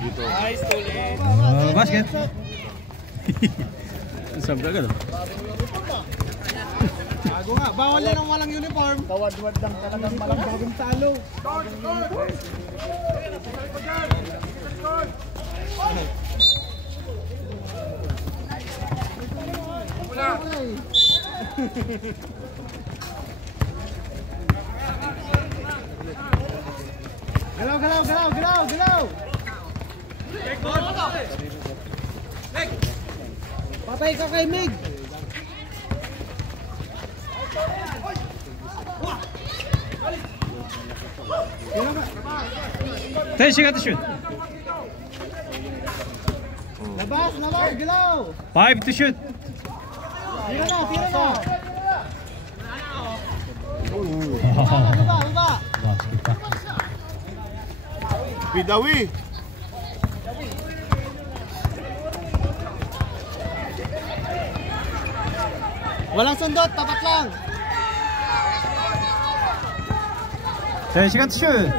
Dito. Nice, ulit. Basket. Sabra ka no? Bago nga, bawal yan ang walang uniform. Kawad-wad lang talagang malang bagong talo. Galaw, galaw, galaw, galaw, galaw. Patay ka kay Mig. 10 seconds to shoot. Labas, labas, galaw. 5 to shoot. Tira na, tira na. Oh, Baba, baba. basket pa. Pidawi. Walang sundot, tapat lang. 10 seconds to shoot.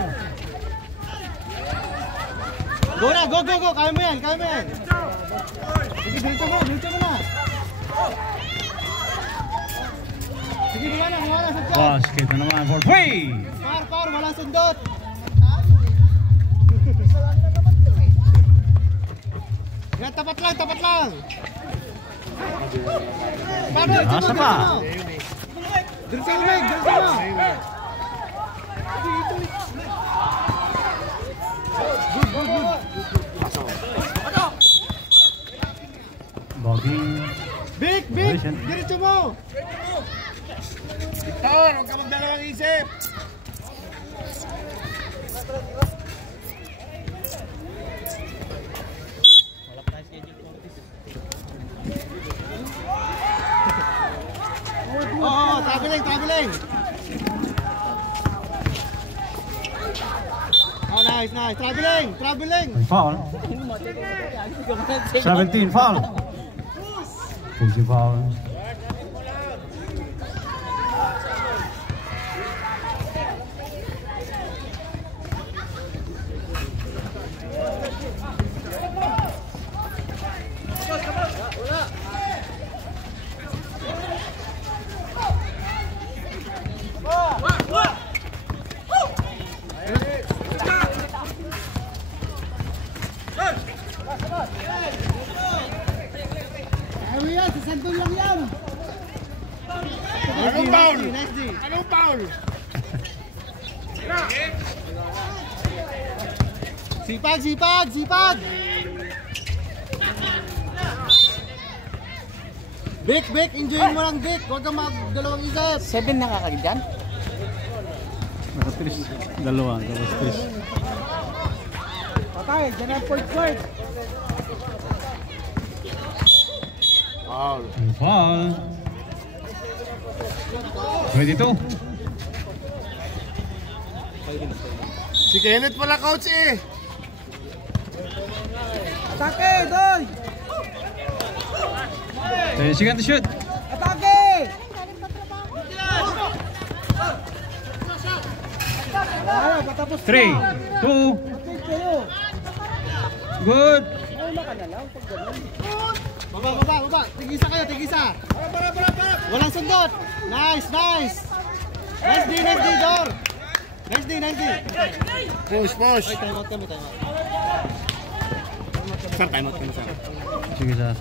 Go na, go, go, go. Kaya mo yan, kaya mo yan. Sige, dito mo na. Sige, gumana sa dyan. Basket na naman for 3. Par, walang sundot. Yan, tapat lang. Par, Asa pa? Diretso mo, diretso mo. Bogey. Big, diretso mo. Victor, huwag ka magdalawang isip. Oo, traveling. Oh, nice. Traveling. Foul. 17 foul. Pushing foul. Sandol lang yan. Anong foul? Nice D. Anong foul? Sipag. Vic, enjoyin mo lang Vic. Huwag kang magdalawang isip. 7 nakakagid dyan? Nakatris. Dalawa. Tapos 3. Patay, dyan ang point guard. Foul. Foul. 22. Si Kenneth pala coach eh. Atake, doy! 10 seconds to shoot. Atake! 3, 2. Good. Baba. Tigisa kayo. Walang sundot. Nice. Nice D, Dor. Nice D. Push. Time out kami. Sir, time out kami sir. Sige sir.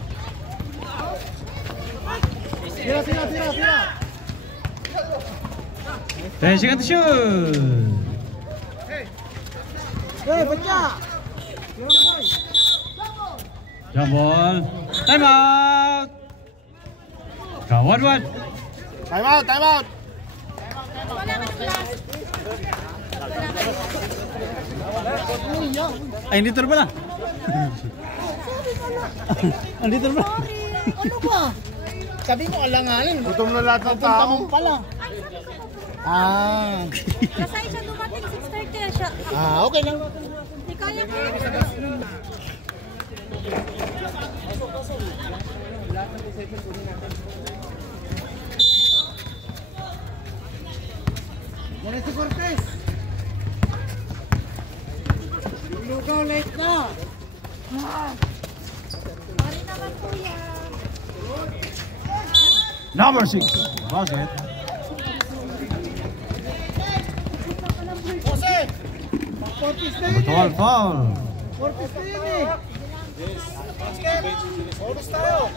Tira. 10 seconds to shoot. Ba't ka? Jump ball. Time out. Kawan. Time out. Ay, hindi ito pala. Andito na pala. Ano ba? Sabi mo alanganin. Gutom na lahat ng tao. Pala. Nasaan siya dumating 6:30 siya. Okay lang. Hindi kaya ko. Yan si Cortez. go, late na. Sorry naman kuya. Number 6. Basket. Portis na Number 12, foul. Portis na yun eh. Bonus tayo.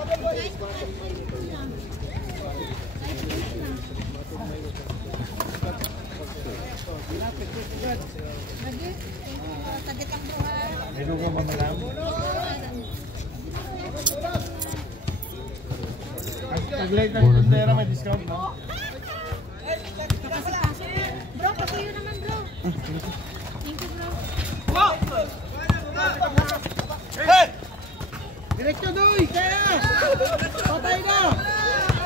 Sagit ang buhay. May lugo ba malam? Pag-late ng tundera, may discount, no? Ito kasi pasok. Bro, patuyo naman bro. Thank you bro. Diretso doy. Kaya. Patay na.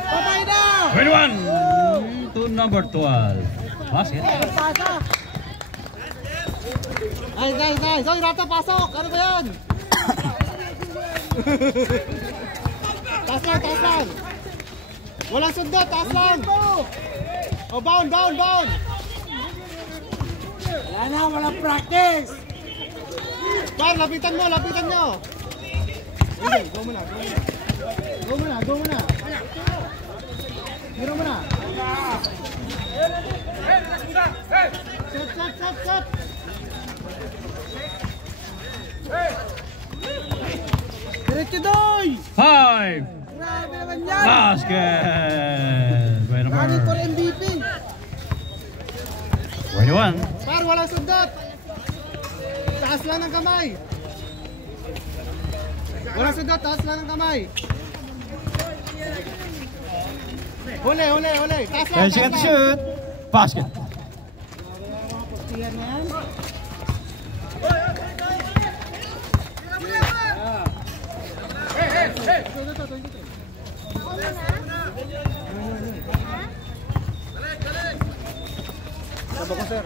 Patay na. 21 to number 12. Basket. Pasa. Nice. Oy, Rata, pasok. Ano ba yan? Taas lang. Walang sundot, taas lang. Oh, bound. Walang practice. Par, lapitan nyo. Hindi, go muna. Giro mo na. Shot. Diretso doy! 5. Grabe naman yan! Basket. By Running for number MVP! 21. Par, walang sundot! Taas lang ng kamay! Walang sundot, taas lang ng kamay! Huli! Taas lang! 10 seconds to shoot. Basket. Yan yan. Sige, sir.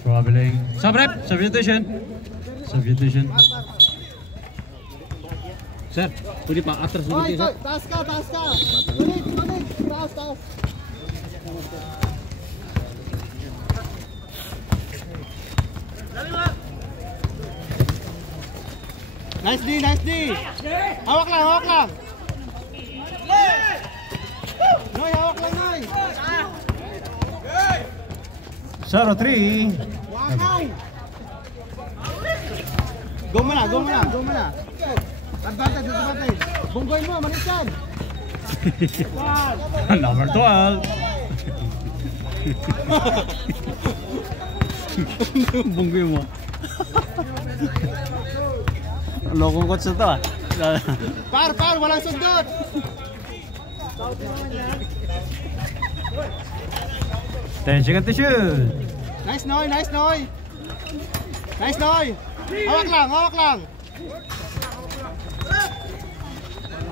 Traveling. Substitution. Sir, pwede pa atras dito, Hoy, sir. taas ka! Ulit! Taas! Nice D! Hawak lang! Noy, hawak lang, Noy! 0-3. Wakaw! Go mo na! Advantage! Bunggoy mo, Manisan! Number 12. Bunggoy mo. Lokong coach na to ah. Par! Walang sundot! Tension to shoot. Nice, Noy! Hawak lang!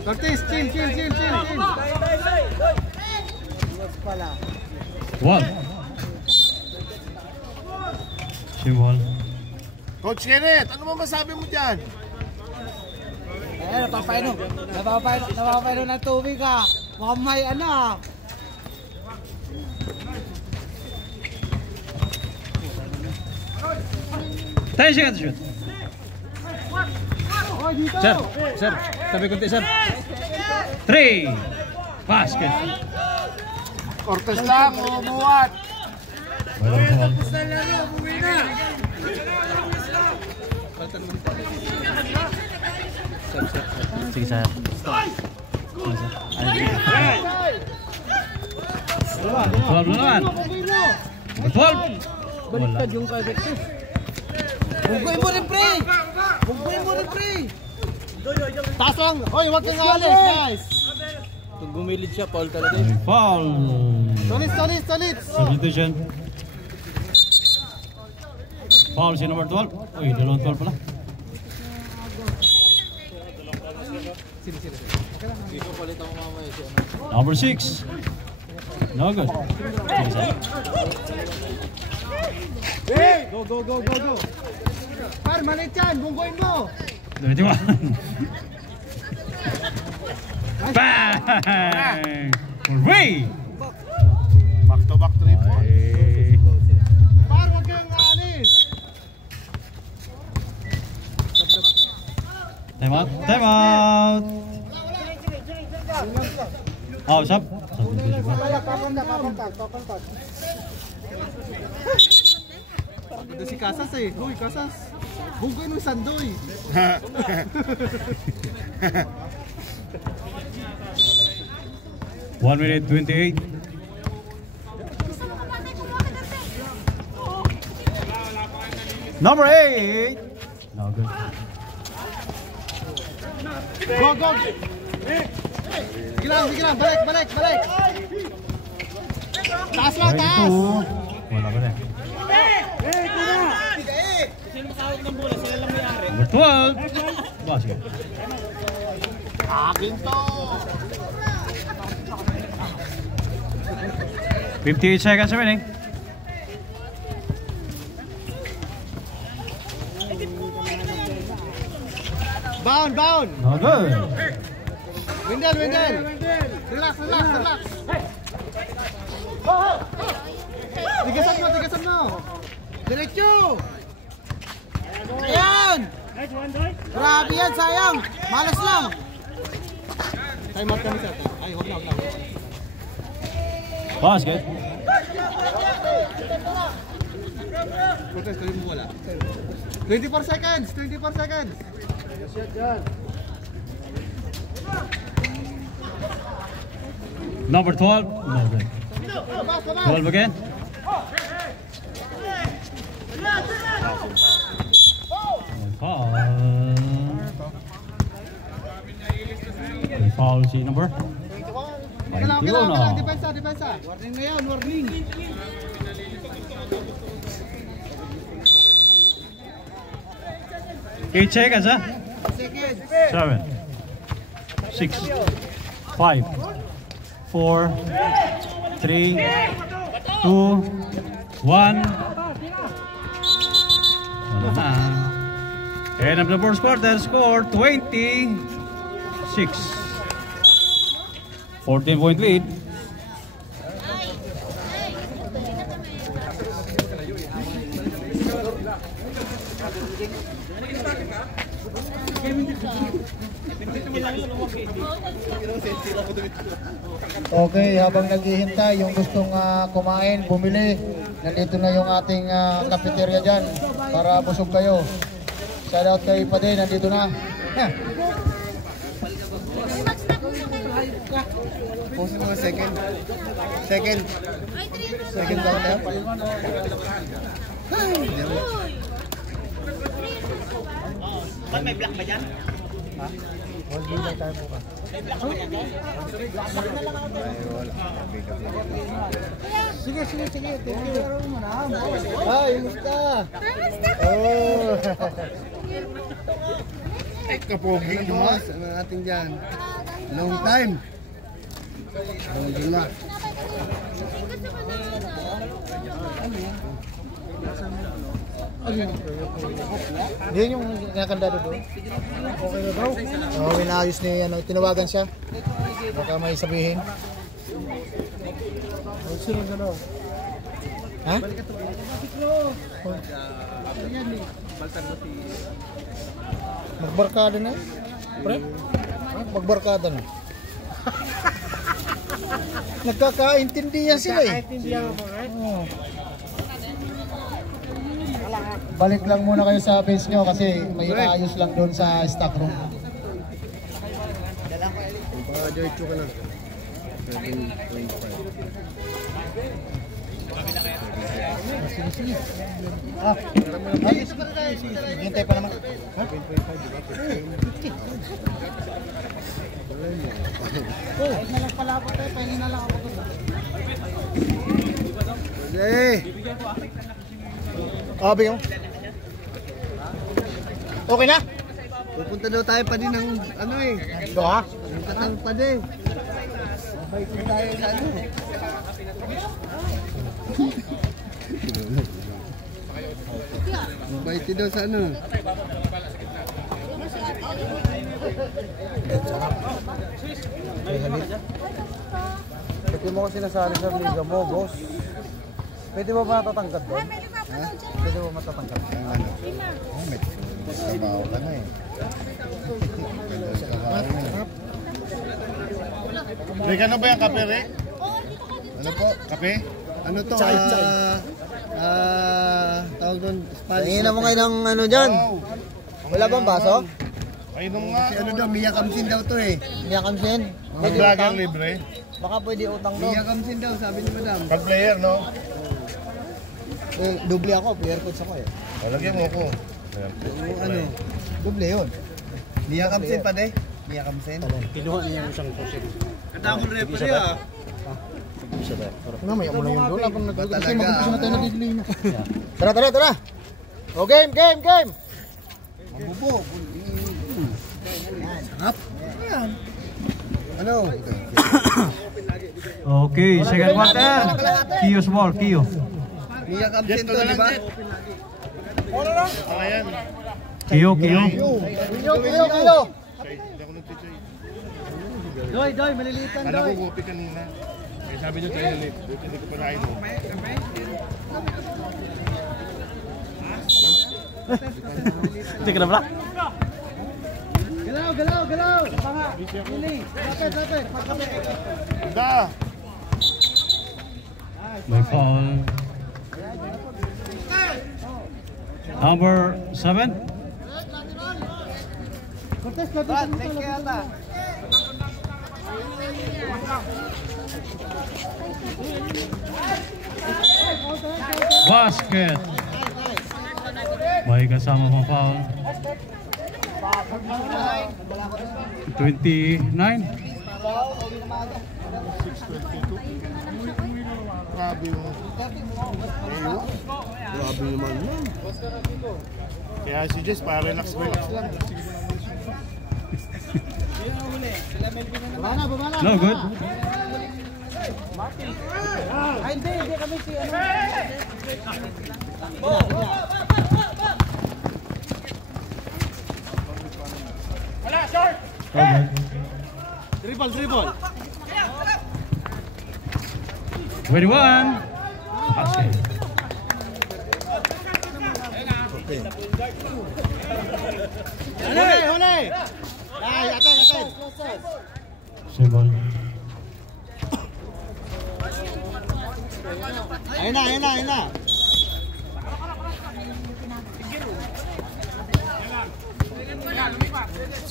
Curtis, chill! One. Simol. Coach Kenneth, ano masabi mo dyan? Napapainom ng tubig ah. Mukhang may ano ah. Tension to shoot. Oh, dito! Sir, tabi konti sir. 3. Basket. Cortes lang, umuwat. Sige sir. Wala naman. 12. Wala. yung kadektis. Bunggoy mo rin, pre! Taas lang! Oy, huwag kang alis, guys! Kung gumilid siya, foul talaga. Foul. Solid! Substitution. Foul si number 12. Uy, dalawang 12 pala. Number 6. No good. Go! Par, malit yan! Bunggoy mo! 21. Bang! Way! Back to back 3 points. Ay. Par, huwag kang alis! time out. Time out. Oh, sab. Ito si Casas eh. Uy, Casas. Bugoy ng sandoy. One minute 28. Number 8. No good. Go, go. Sige lang. Balik. Taas lang, taas. Wala pa rin. Number 12. Basket. Akin to. 58 seconds remaining. Bound. No good. Windel. Relax. Tigasan mo. Diretso. Ayan. Grabe yan, sayang. Malas lang. Time out kami, sir. Ay, huwag na. Basket. Protest, tuloy mo wala. 24 seconds. Number 12. No good. 12 again. Foul. Foul si number. Kailangan, 21. depensa. Warning na yan, warning. Eight seconds, huh? Seconds. 7, 6, 5, 4, 3, 2, 1. Wala na. End of the first quarter, score 26. 14-point lead. Okay, habang naghihintay yung gustong kumain, bumili, nandito na yung ating cafeteria dyan para busog kayo. Shout out kay Pade, nandito na. Post mo second quarter. May black ba dyan? Sige. Thank you. Ay, musta? Oh. Ay, kapoging mas ang ating dyan. Long time. Alhamdulillah. Hindi yung nakakandado doon. Okay na daw. Oo, inayos niya yan. Tinawagan siya. Baka may sabihin. Sunod na daw. Ha? Magbarkada na? Pre? Magbarkada na. Nagkakaintindihan sila eh. Oo. Balik lang muna kayo sa base nyo kasi may inaayos lang doon sa stock room. Diretso ka na. 7.5. Hintay pa naman. Ha? 7.5. Oh, nalang pala ako tayo. Pahingin na lang ako doon. Okay. Bigyan mo. Okay na? Pupunta daw tayo pa din ng ano eh. Ito ha? Pupunta tayo pa din. Mabait na tayo sa ano. Mabait daw sa ano. Pwede mo kasi nasali sa liga mo, boss. Pwede ba matatangkad doon? Pwede mo matatangkap. May trabaho ka na eh. Rick, ano ba yung kape, Rick? Ano po? Kape? Ano to? Tawag doon, Spanish. Tingin na mo kayo ng ano dyan. Wala bang baso? Painom nga. Si ano daw, Mia Kamsin daw to eh. Mia Kamsin? Pag vlogger libre. Baka pwede utang daw. Mia Kamsin daw, sabi ni madam. Pag player, no? Eh, doble ako, player coach ako eh. Lagyan mo ko. Ano? Doble yun. Mia Kamsin pa de? Mia Kamsin. Kinuha niya yung isang pusik. Kadamon referee ah. Ano, may amo na yun doon. Ako Talaga. kasi mag-umpisa na tayo nagigilay na. Tara. O, game. Mabubo. Sarap. Ayan. Ano? Okay, second quarter. Kiyo's ball, Kiyo. Mia Kamsin to, di ba? Ayan. Kiyo. Kilo. Hindi ako nag-teacher. Doy, malilitan Alam ko gupi kanina. Kaya sabi niyo tayo ulit. Buti hindi ko pa nain mo. Hindi ka na pala? Galaw. Pili. Lapit. Ganda! May foul. Number 7. Cortez, lapitan mo to. Basket. May kasama pang foul. 29. Grabe yung... Grabe naman yun. Kaya si Jess, para relax lang. No good. Ay, hindi kami si ano. Okay. Dribble. 21. Basket. Huli! Ay, atay. Symbol. Ayun na.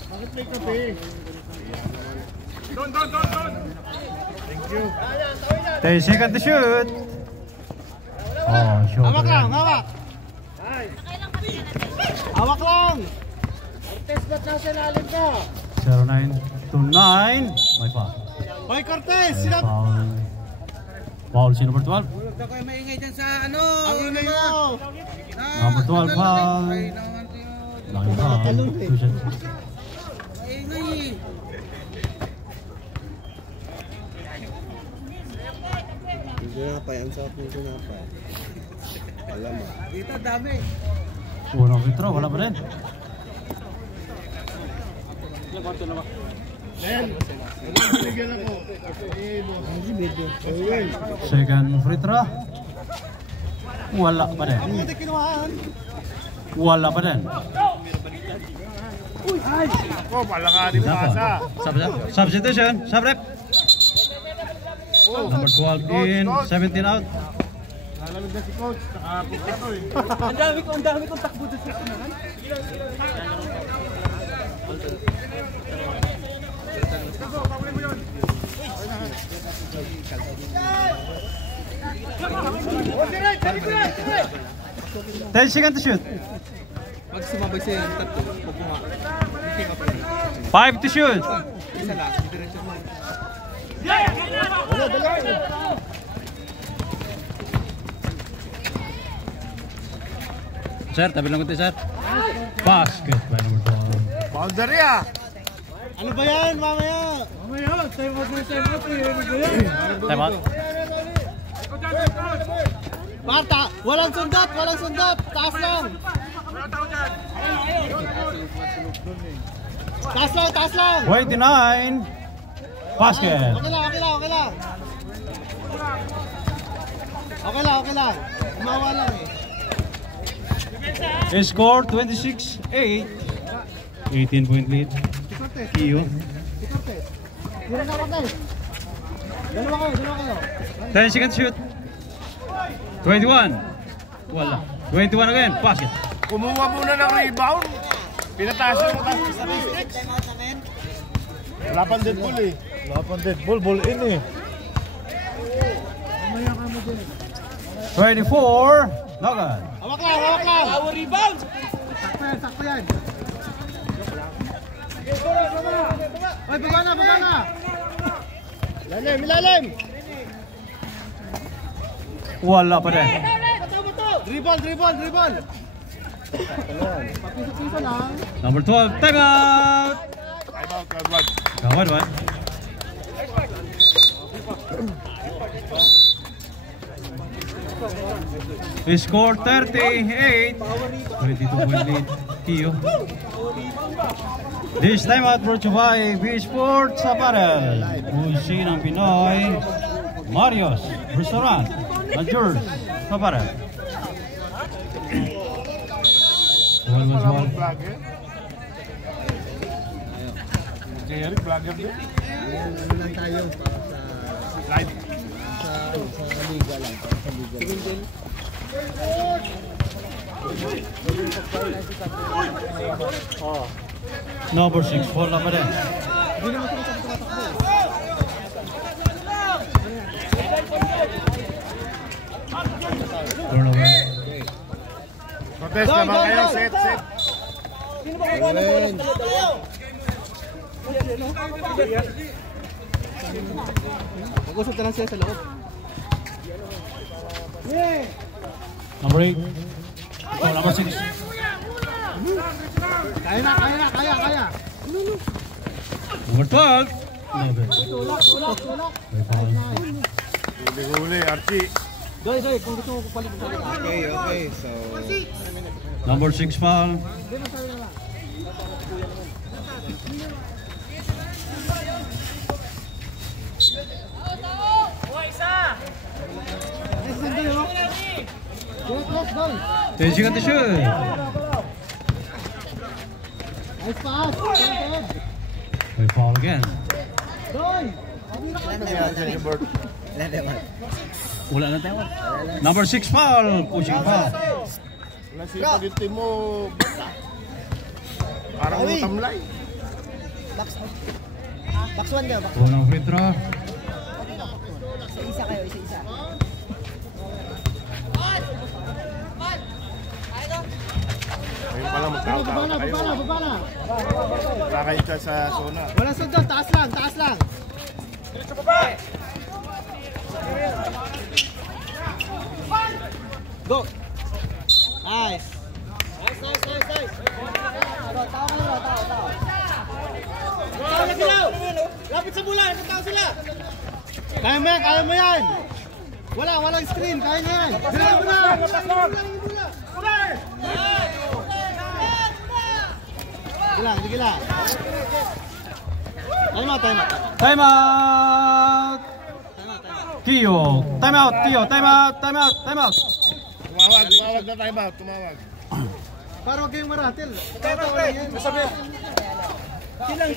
Bakit may kape? Don! Thank you. 10 seconds to shoot. Oh, shoot. Hawak lang. Hawak lang. Cortez, ba't nasa ilalim ka? 09 to 9. May foul. Hoy, Cortez! May foul. Foul si number 12. Huwag na kayo maingay dyan sa ano. Ang ina mo! Number 12 foul. Laki foul. Two shots. Maingay. Gunapay, ang sarap ng gunapay. Alam mo. Dito dami. Unang free throw, wala pa rin. Binigyan ako. Second free throw. Wala pa rin. Wala pa rin. Oh, malanganin pasa. Substitution. Subrep. Number 12 in, 17 out. Lalamig na si coach. Nakapunta ko eh. Ang dami kong takbo doon sa sinahan. Ten seconds to shoot. Pag sumabay sa'yo yung tatlo, pupunga. 5 to shoot. Isa lang, diretso mo. Sir, tabi lang ko sir. Basket by number 12. Boundary ah. Ano ba yan, mamaya? Time out. Marta, walang sundat. Taas lang. Taas lang. 29. Basket. Okay lang. Umawa lang eh. Score 26-8. 18-point lead. Kiyo. Tira na ako guys. Dalawa kayo. 10 seconds shoot. 21. Wala. 21 again. Basket. Kumuha muna ng rebound. Pinataas mo tapos sa statistics. Wala pang dead ball eh. Wala pang dead ball, ball in eh. 24. Nogan. Hawak lang. Power rebound. Sakto yan. Ay, baba na. Ilalim. Wala pa din. Dribble. Papisok-pisok lang. Number 12. Time out. Time out, Kawad. Kawad ba? Score 38. 22-point lead. Kiyo. This time out brought to you by B Sports Apparel. Usi ng Pinoy. Marios Restaurant. Adjurs Apparel. Wall. Vlogger. Eric, vlogger din. Ano lang tayo Live. sa liga lang. Number 6. Wala pa din. Turnover. Protest naman kayo. Set. Mag-usap na lang sila sa loob. Number 8. Oh, number 6. Kaya. Number 12. Huli, Archie. Doy, kung gusto mo papalit. Okay. So, Number 6 foul. Go. 10 seconds to shoot. Nice pass. We foul again. Doy. Wala na tayo. Number 6 foul. Pushing foul. Wala si pag-team mo. Parang tamlay. Box 1 ka. Unang free throw. Isa. Ayun pala magkakaroon kayo. Baba na. Kakain ka sa zona. Wala sundan, taas lang. Go. Nice. Tao. Lapit sa bola, tao sila. Kaya mo yan. Walang screen, kaya niya yan. Diretso mo na. Sige lang. Time out. Kiyo. Time out. Tumawag na time out. Para wag kayong maratil.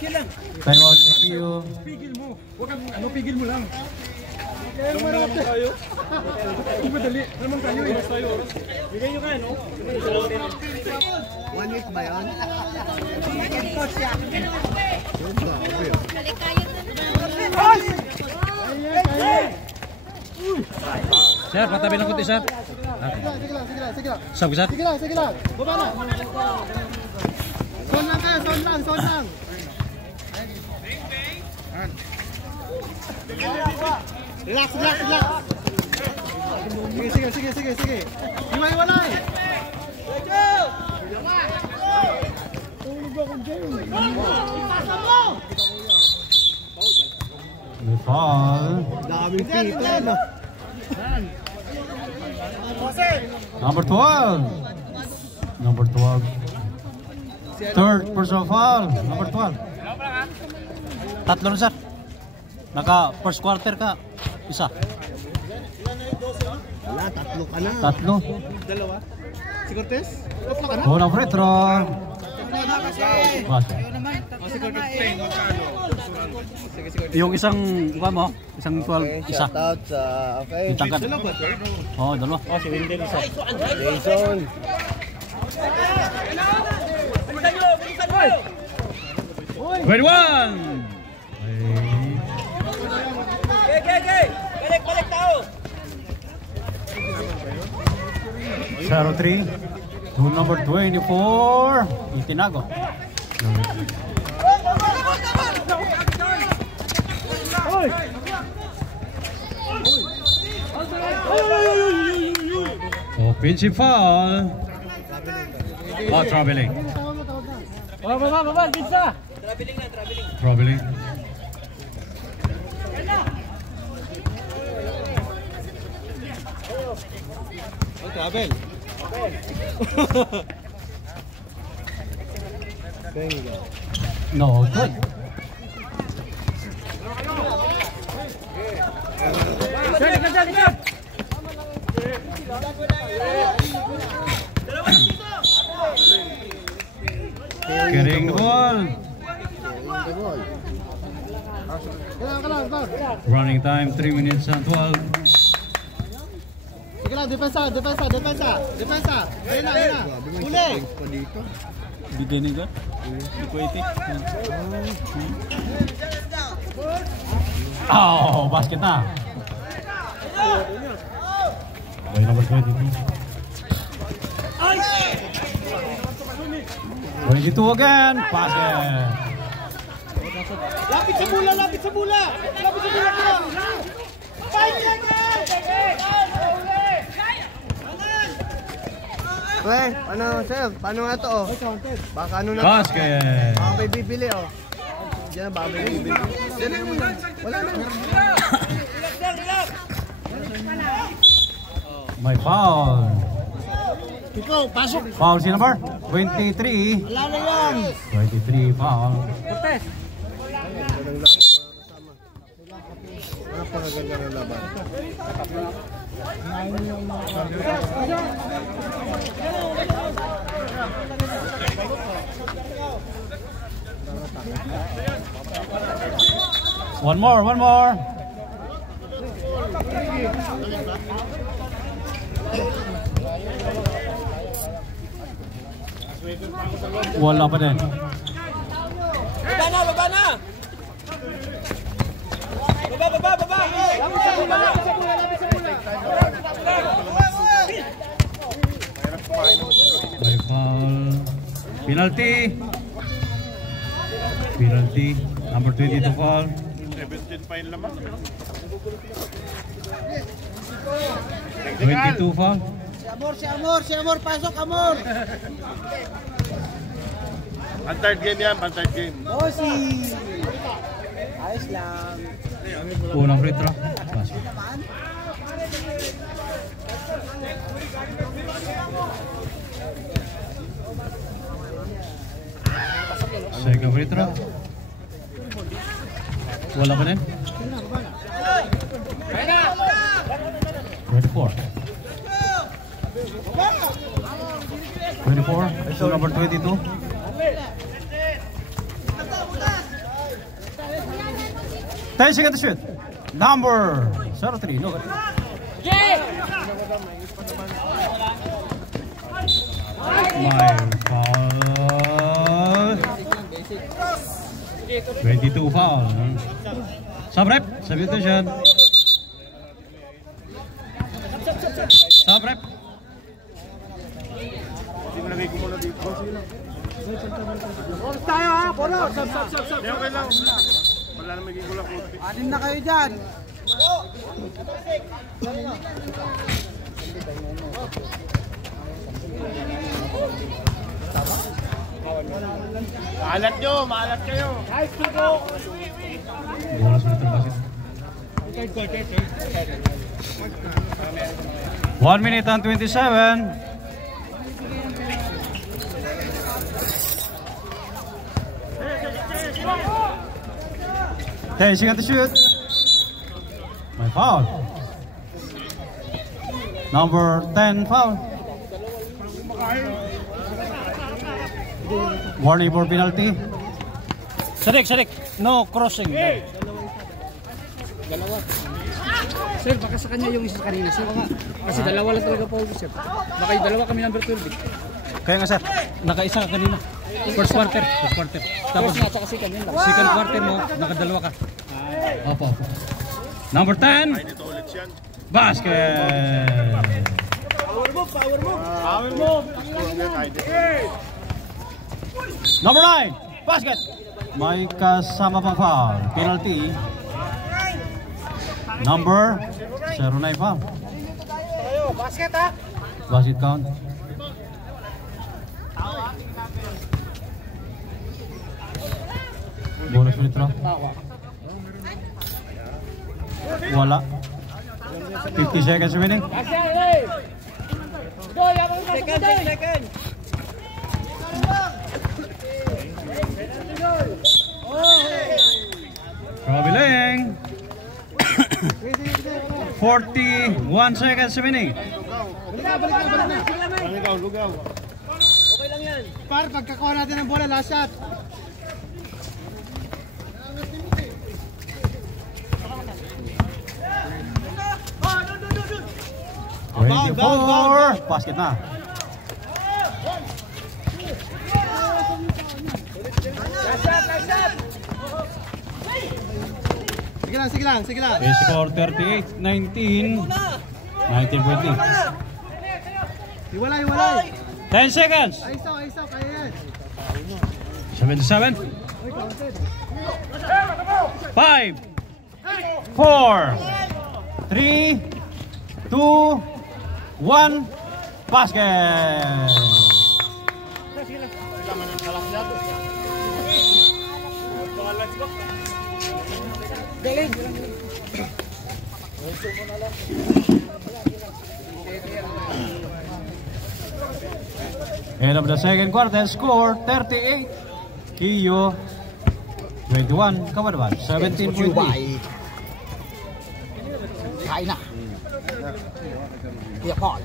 Silang. Time out si Kiyo. pigil mo. Huwag kang, pigil mo lang. Kayong maratil. Madali. Naman tayo eh. Tayo. Bigay nyo kayo, no? 1 week ba yan? Sir, patabi ng kunti, sir. Sige lang. Sabi, sir. Sige lang. Baba na. Son lang. Relax. Sige. Hiwalay. May foul. Daming pito na. Number 12. Third personal foul. Number 12. Tatlo na, sir. Naka first quarter ka. Isa. Wala, tatlo ka na. Tatlo. Dalawa. Si Cortez? Off ka na? Unang free throw. Basket. Yung isang, mukha mo? Isang 12, isa. Shout out sa, okay. Yung tangkad. Oo, dalawa. Si Wendell isa. Jason. Ready one! Balik tao! 0-3 to number 24, Itinago. Offensive foul. Oh, traveling. Baba, bisa! Traveling. Travel. No good. Carrying the ball. Running time 3 minutes and 12. Sige lang, depensa. Ayun na. Uli! Bigyan ka? Equity. Oh, basket na. By number 22. 22 again. Basket. Lapit sa bola! Pre, ano sir? Paano nga to? Baka ano na? Basket. Baka may bibili oh. Diyan na baka may bibili. Wala na. May foul. Ikaw, pasok! Foul si number 23. Wala na yan! 23 foul. Cortez! Napakaganda ng laban. One more. Wala pa din. Baba na! Baba! Lapit sa bola! May foul. Penalty. Number 22 foul. 17 pa yung laman. 22 foul. Si Amor, pasok Amor! Third game yan, third game. Ayos lang. Unang free throw. Basket. Second free throw. Wala pa din. 24. 24. So number 22. 10 seconds to shoot. Number 03. No good. My foul. 22 foul. Sub-rep. Substitution. Sub-rep. Hindi mo lagay ko muna dito. Tayo ha, polo! Sab! Hindi, okay lang. Wala na magiging kulak. Anim na kayo dyan! Maalat kayo. Bola sulit ang basket. 1 minute and 27. Okay, she got the shoot. My foul. Number 10 foul. Warning for penalty. Sadik. No crossing. Sir, baka sa kanya yung isa kanina, sir. Kasi dalawa lang talaga po, sir. Baka yung dalawa kami number 12. Kaya nga sir, nakaisa ka kanina. First quarter. Tapos second quarter mo, nakadalawa ka. Opo. Number 10. Basket. Power move. Number 9. Basket. May kasama pang foul. Penalty. Number 09 foul. Basket ha. Basket count. Bonus free throw. Wala. 50 seconds remaining. Second. Traveling. 41 seconds remaining. Lugaw. Okay lang yan. Par, pagkakuha natin ng bola, last shot. Four. Basket na. Last shot. Sige lang. Score 38-19. 19-20. Iwalay. 10 seconds. Aisaw, kaya yan. 77. 5, 4, 3, 2, 1. Basket. End of the second quarter, score 38. Kiyo 21. Kabarban 17.3. Kain na. Kaya Paul.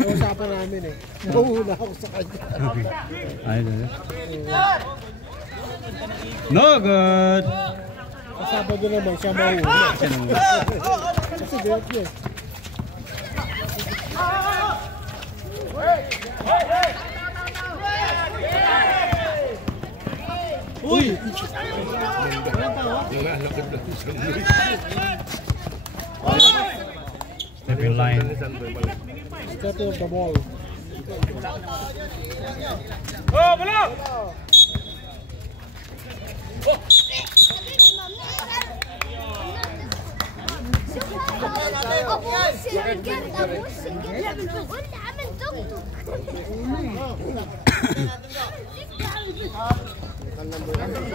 Usapan namin eh. Nauuna ako sa kanya. No good. Kasama ko naman siya mauuna. Kasi direct niya. Uy! Step in line. Step of the ball. Oh, bola!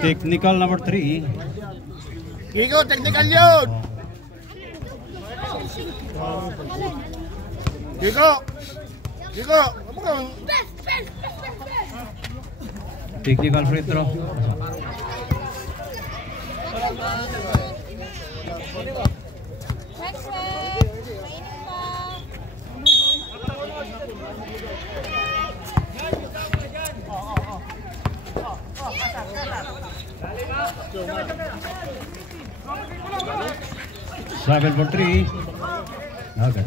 Technical number 3. Kiko, technical yun! Kiko! Ano ka? Technical free throw. Seven for 3. Okay.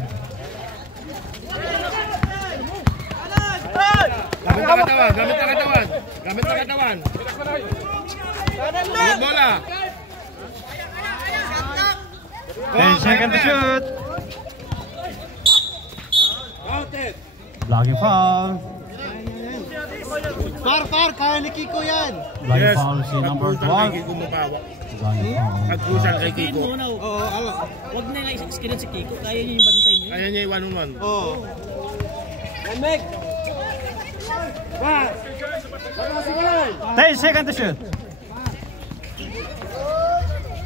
Gamit ang katawan. Bola. 10 seconds to shoot. Blocking foul. Par, kaya ni Kiko yan. Blocking foul si number 12. Kiko mabawa. Blocking foul. Nagkusal kay Kiko. Huwag na lang isang si Kiko. Kaya niya yung bantay niya. Kaya niya yung one-on-one. Oo. Meg! 10 seconds to shoot.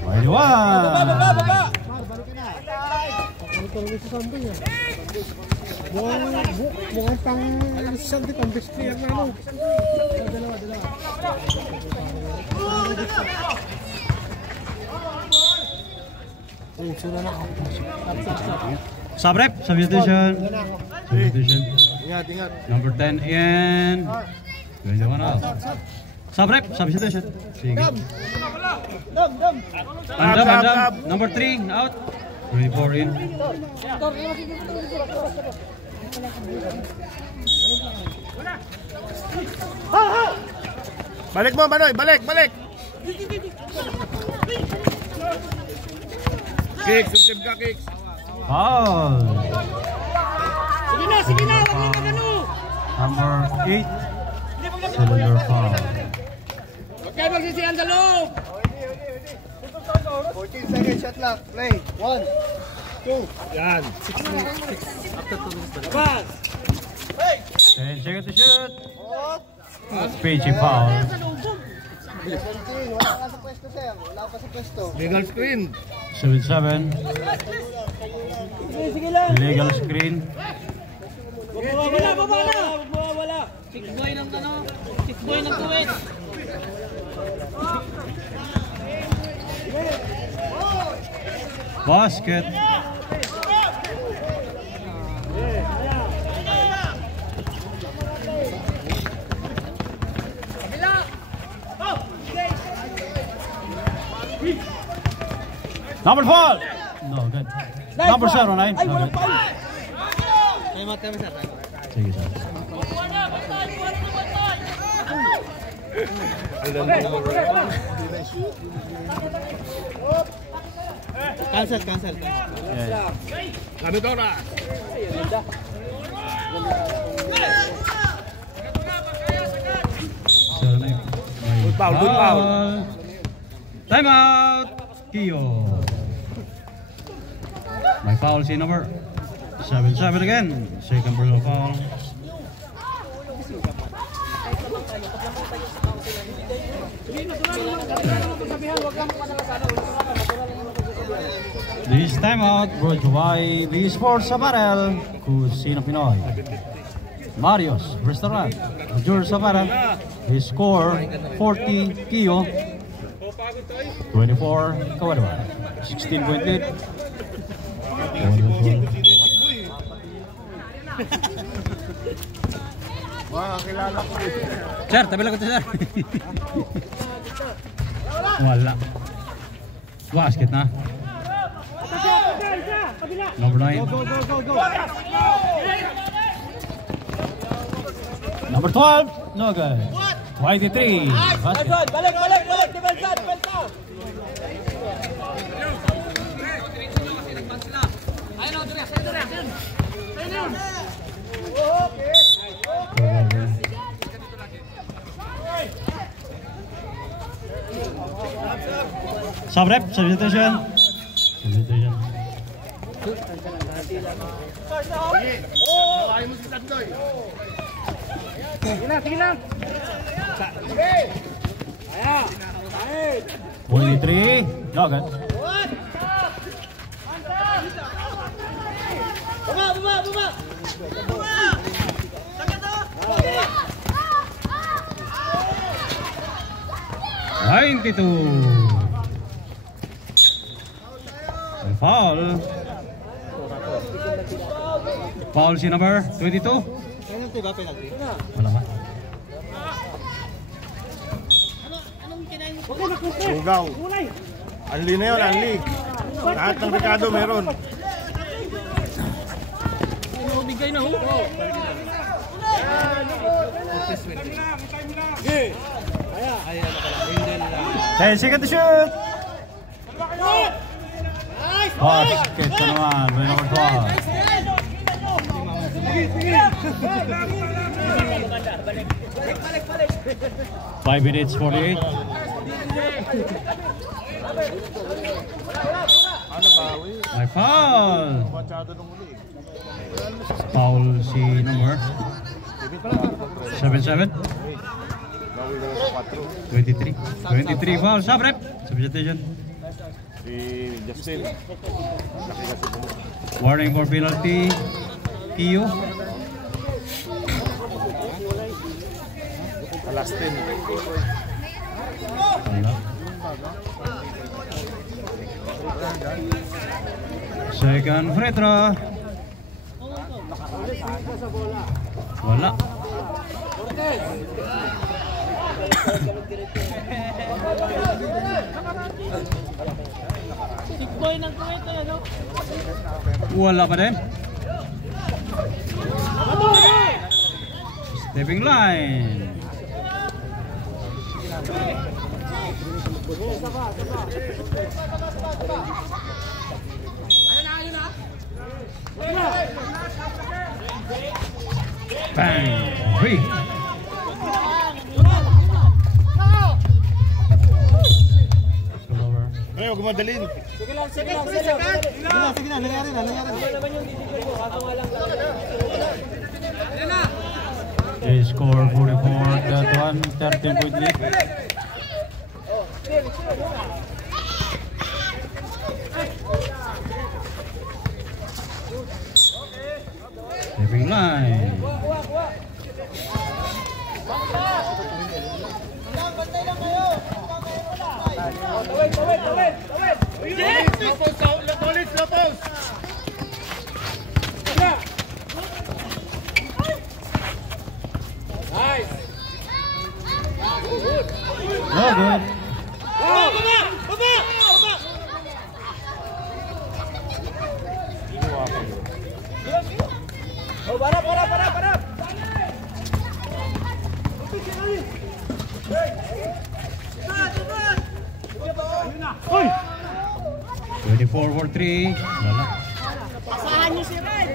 21. Baba! Ano talaga si Sandy yan? Mukhang pang Sandy, pang best player na ano. Dalawa. Subrep, substitution. Substitution. Ingat, ingat. Number 10 in. 21 out. Subrep, substitution. Sige. Andam. Number 3 out. 24 in. Balik mo, Manoy. Balik, balik. Kicks, subsib ka, kicks. Foul. Sige na, sige na. Huwag na magano. Number 8. Cylinder foul. Huwag kayo magsisihan sa loob. 14 seconds shot clock. Play. 1, 2. Yan. Labas. 10 seconds to shoot. Speechy foul. 17. Wala ka sa pwesto, sir. Wala pa sa pwesto. Legal screen. 7-7. Sige lang. Illegal screen. Wala. Six boy ng ano? Six boy ng tuwid. Basket. Number 4. No good. Number 7, 9. No good. Sige, sir. Cancel. Yeah. Ano to na? Foul. Time out. Kio. May foul si number 7-7 again. Second personal foul. This time out brought to you by B Sports Apparel, Kusina Pinoy. Marios Restaurant, Major Apparel. His score 40 Kio, 24 Kawadwa. 16-point lead. Wow, kilala ko. Sir, tabi lang ko ito, sir. Wala. Basket na. Number 9. Number 12. No good. 23. Basket. Balik. Depensa. Subrep, substitution. Ayaw mo si Tandoy. Sige lang. 23. No good. Baba. 92. Foul. Foul si number 22. Penalty ba? Penalty? Wala ba? Sugaw. Anli na yun, anli. Lahat ng rekado meron. Bigay na ho. 10 seconds to shoot. Basket ka naman by number 12. 5 minutes 48. Ano ba, we? May foul. Masyado nung uli. Foul si number 7-7. Bawi na sa 4. 23 foul. Subrep. Substitution. Si Justin. Warning for penalty. Kio. Alastin. Wala. Second free throw. Wala. Wala pa din. Stepping line. Bang! Free! Ay, huwag madalin. Sige na, nangyari na. They score 44 that one, 13-point lead. Stepping line. No good. Para. 24-3. Wala. Pasahan niyo si Red.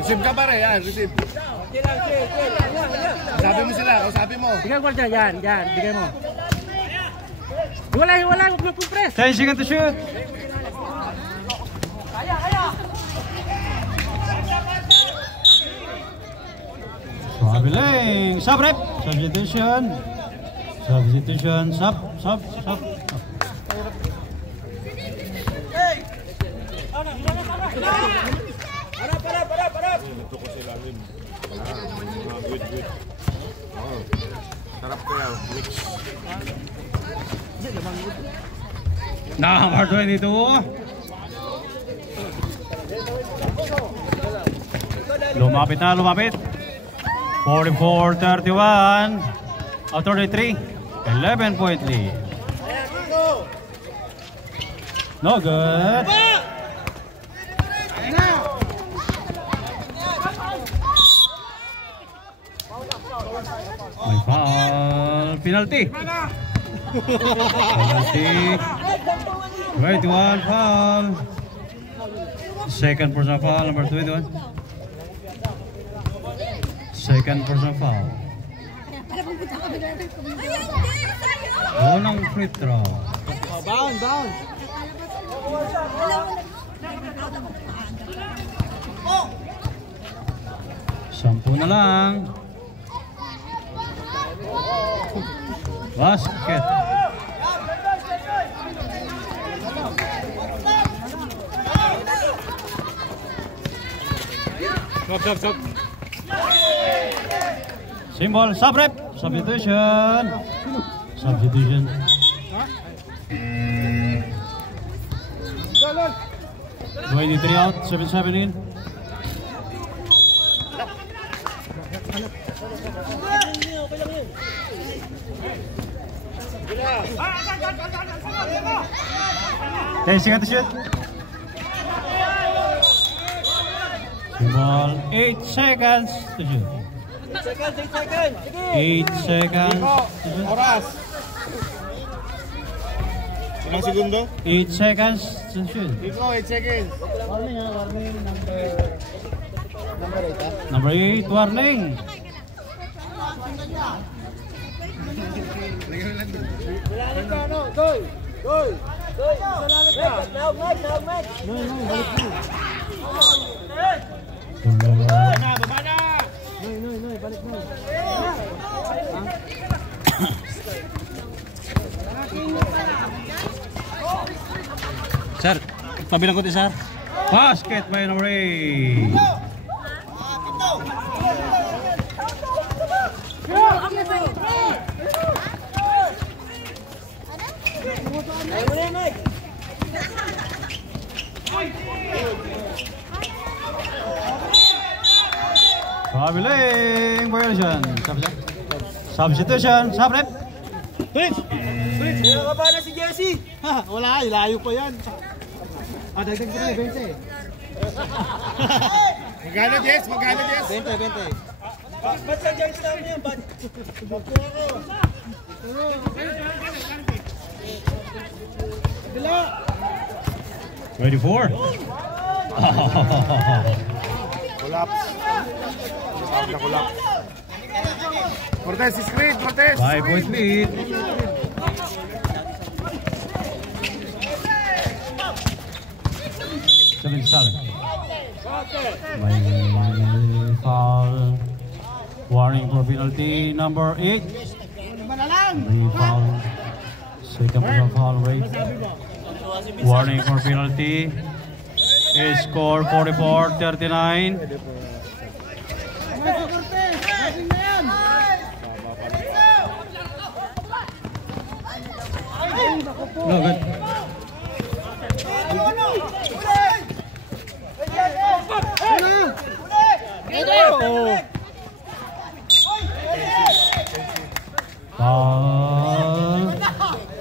Receive ka pare, yan, receive. Sabi mo sila, sabi mo. Bigay ko dyan, bigay mo. Wala, huwag mo press. 10 seconds to shoot. Swabiling. Sub rep. Substitution. Sub. Para. Ito ko sila rin. Good. Sarap ko yan, mix. Number 22. Lumapit. 44-31. Out 33. 11-point lead. No good. May foul. Penalty. 21 foul. Second personal foul, number 21. Second personal foul. Unang free throw. Bound. Sampu na lang. Basket. Stop. Symbol, sub rep. Substitution. 23 out, 7-7 in. Testing at the shoot. Symbol, 8 seconds to shoot. 8 seconds to shoot. Oras. Ilang segundo? 8 seconds to shoot. Iko, 8 seconds. Warning Number 8, warning. Sir, pabilang ko sir. Basket by number 8. Traveling violation. Substitution. Sabrep. Twitch! Wala ka ba na si Jesse? Ha, wala, layo pa yan. Dagdag ko na, 20. Magkano, Jess? Magkano, Jess? 20. Ba't sa Giants namin yan? Ba't? 24. Collapse. Sound na collapse. Cortez, screen, Cortez. 5-point lead. Seven Salem. May foul. Warning for penalty number 8. May foul. Second personal foul rate. Warning for penalty. Score 44-39. No good.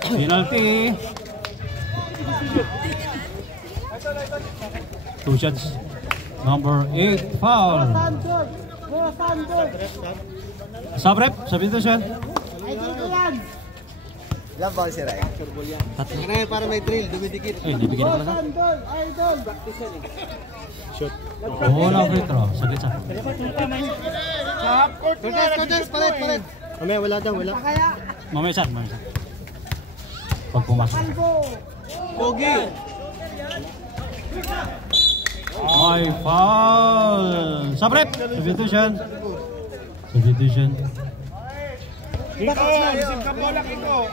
Penalty. 2 shots. Number 8 foul. Sabrep, substitution. Ilan ba si Ray? Tatlo. Para may drill, dumidikit. Nabigyan na pala. Shoot. Wala free throw. Saglit sa. Cortez, palit. Mamaya wala daw, wala. Mamaya sa. Pag pumasok. Pogi. May foul. Sabrep, substitution. Kiko, receive ka bola, Kiko.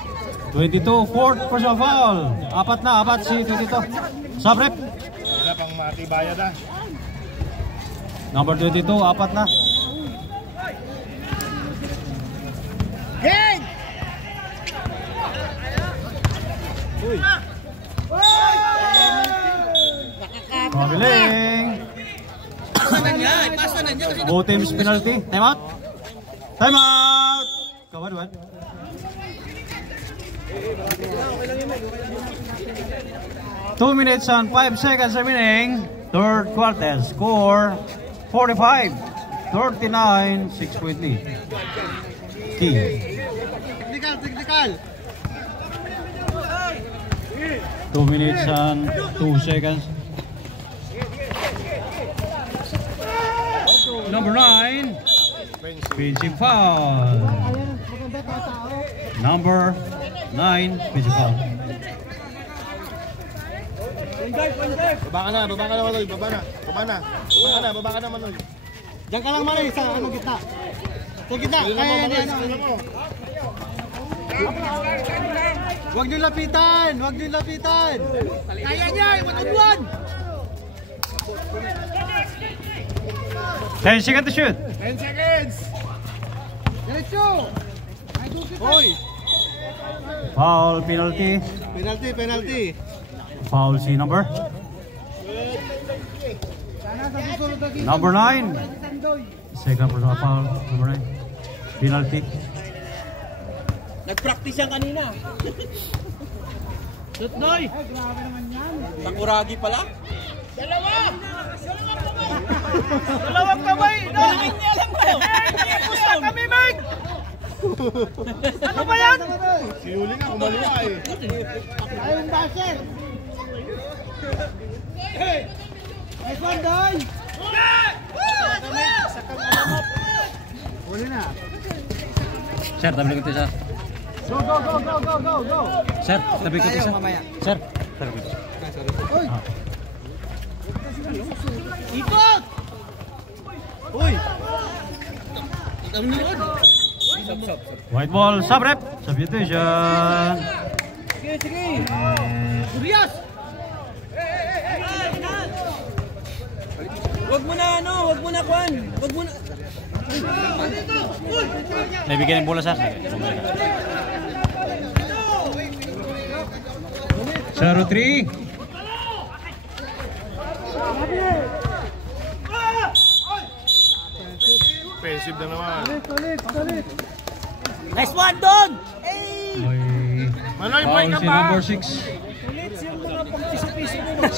22, fourth personal foul. Apat si 22. Sabrep. Wala pang matibaya na. Number 22, apat na. Game! Traveling. Both teams penalty. Time out. Kawan. 2 minutes and 5 seconds remaining. Third quarter. Score 45-39. 6-point lead. Technical. 2 minutes and 2 seconds. Number 9. Pinching foul. Number 9. Pinching foul. Baba ka na, Manoy. Baba ka na, Manoy. Diyan ka lang, Manoy, sa gitna. Sa gitna, kaya yan. Huwag niyo lapitan. Kaya niya, 1-on-1. 10 seconds to shoot. 10 seconds. Diretso. Hoy. Foul penalty. Penalty. Foul si number. Number 9. Second personal foul. Number 9. Penalty. Nag-practice yan kanina. Tutnoy. Takuragi pala. Dalawang kamay. Dalawang niya lang ba? Pusta kami, Meg. Ano ba yan? Si Yuli nga, kumaluwa eh. Ayun, Basher. Nice one, Doy. Huli na. Sir, tabi ko isa. Go. Sir, tabi ko isa. Sir, tabi ko isa. Uy. Ikot. Uy. White ball, Sabrep. Substitution. Sige. Kurias. Wag mo na kwan. Nabigyan ng bola, sir. 0-3. Receive na naman. Nice one, Don! Manoy, Foul boy ka si pa. number 6.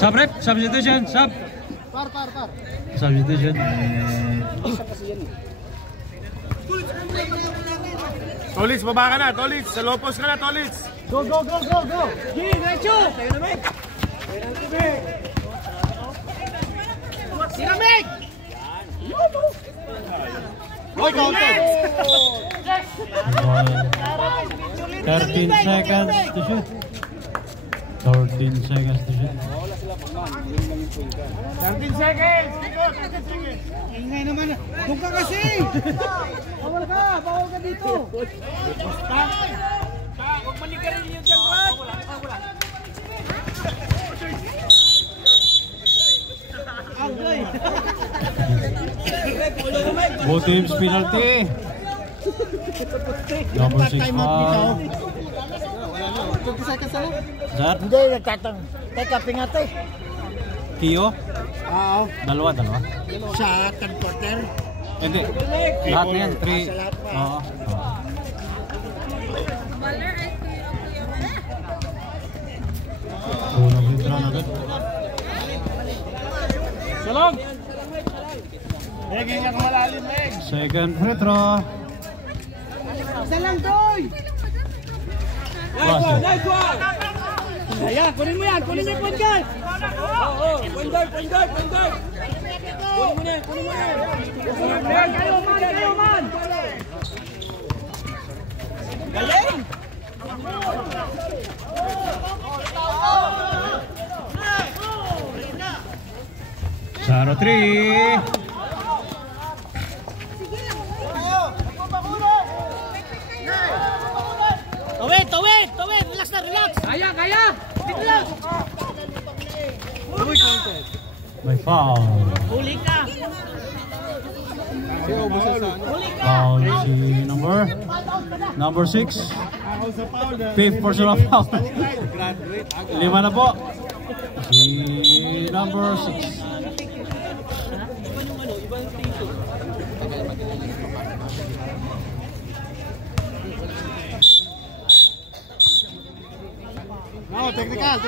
Sub rep, substitution, sub. Par. Substitution. Tolits, baba ka na. Tolits, sa low post ka na, Tolits. Go! Gini, Nacho! Tayo na, Meg! Sira, Meg! Boy, counted! 13 seconds to shoot. 13 seconds to shoot. 13 seconds. Ingay naman. Doon ka kasi! Bawal ka dito! Huwag manigarin niyo dyan, Brad. Both teams penalty. Number 6 foul. 20 seconds na lang. Sir? Hindi, nagtatang. Teka, pingate. Kiyo? Oo. Dalawa. Sa third quarter. Hindi. Lahat na yan. 3. Oo. Unang free throw na agad. Salong. Megin ka kumalalim, Meg. Second free throw. Isa lang, Doy! Basket. Ayan, kunin mo yung point guard! Point guard! Kunin mo na! Kayo man! Galing! Saro 3. Tawid! Relax! Kaya! Dito lang! May foul. Huli ka! Foul si number 6. Fifth personal foul. 5 na po. Si number 6. No, technical.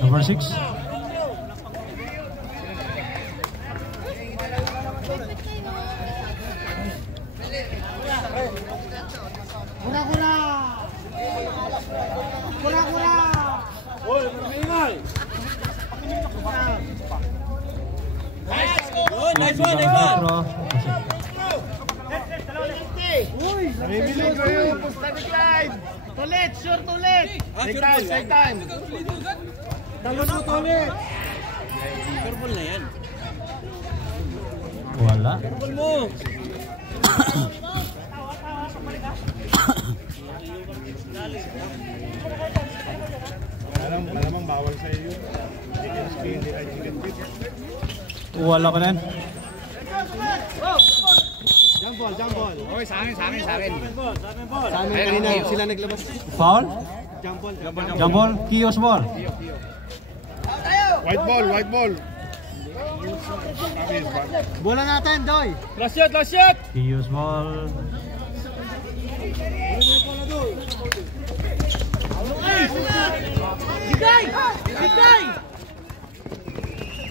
Number 6. Kura! Hoy, mamingal. Nice one. Namimili ko yung static line. Tulit! Take time. Talon mo, tulit! Wala. Malamang bawal sa iyo. Wala ka na. Jump ball. Oy, sa akin. Sa amin kanina, sila naglabas. Foul? Jump ball. Kiyos ball. White ball. Bola natin, Doy! Last shot! Kiyos ball. Bigay!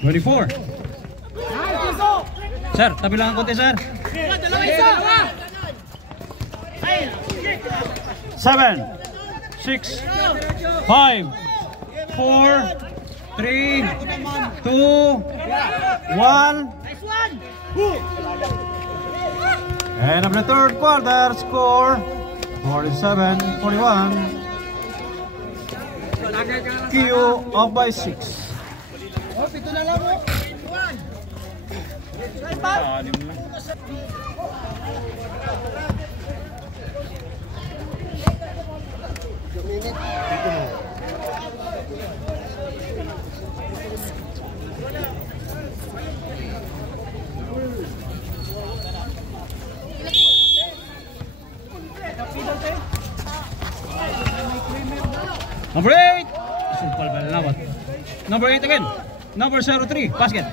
24. Sir, tabi lang ang konti, sir. 7, 6, 5, 4, 3, 2, 1. And of the third quarter, score 47-41. Q up by 6. Pito na lang mo! Number 8. Sumpal ba na naman? Number 8 again. Number 03, basket.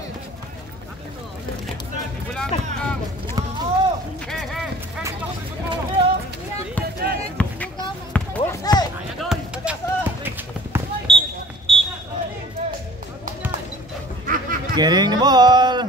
Getting the ball.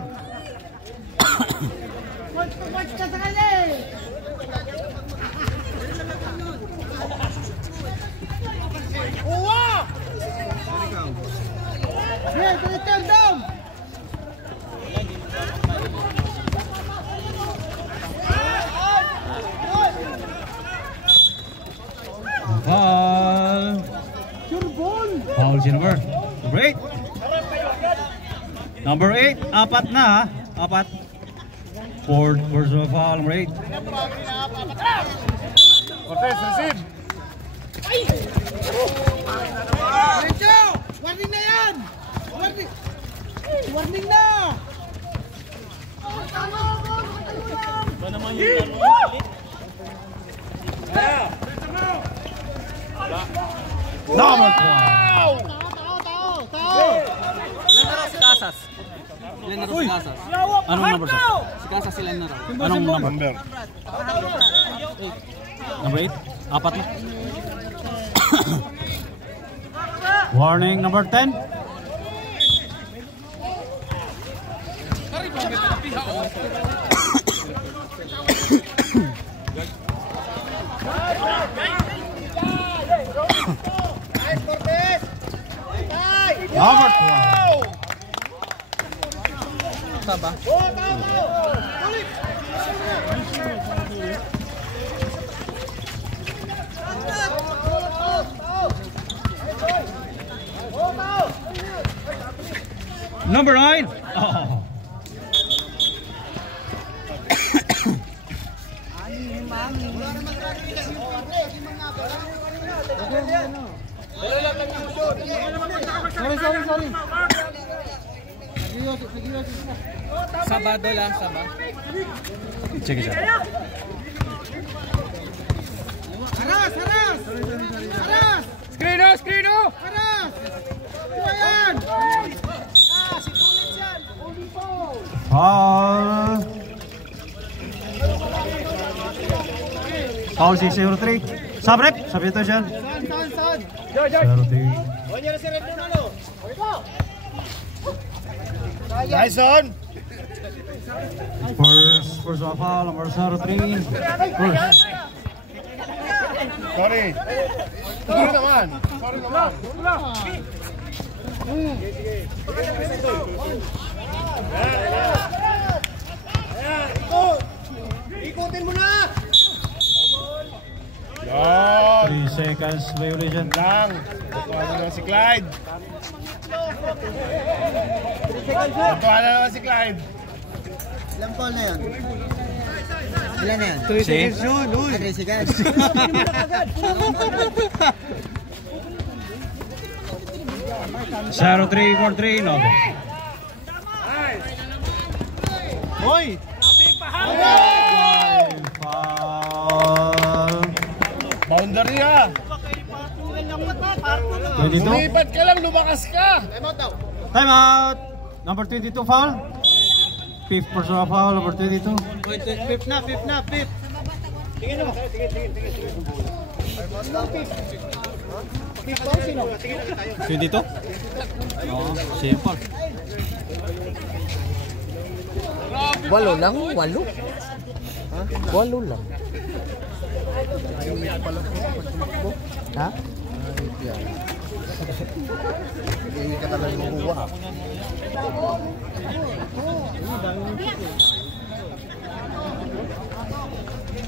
Foul si number 8. Number 8, apat na, apat. Fourth personal foul, number 8. Cortez, receive. Warning na yan! Warning na! Number 12. Ilan na raw si Casas? Anong number sa? Si Casas ilan na raw? Anong number? Number. Number 8, apat na. Warning, number 10. Number 12. Saba? Number 9. Oh. Sorry. Sabado lang, Saba. Sige siya. Haras! Screeno! Haras! Ayan! Foul. Foul 603. Sabrep, sabi ito siya. Saan? 03. Dyson. First foul, number 03. First. Sorry. Sorry naman. Ikutin mo na! Yan. 3 seconds violation. Lang. Tutuwa na si Clyde. Tutuwa na naman si Clyde. Ilang ball na yun? Ilan na yan? 3 seconds yun, uy! 3 seconds. 0343, no. Hoy! Foul. Boundary ah. 22. Lumipat ka lang, lumakas ka. Time out. Number 22 foul. Fifth personal foul, number 22. Fifth na. Tingin mo. Fifth ball, sino? 22? Oo, simple. 8 lang? 8? Ha? 8 lang. Ha? Hindi ka talaga makuha.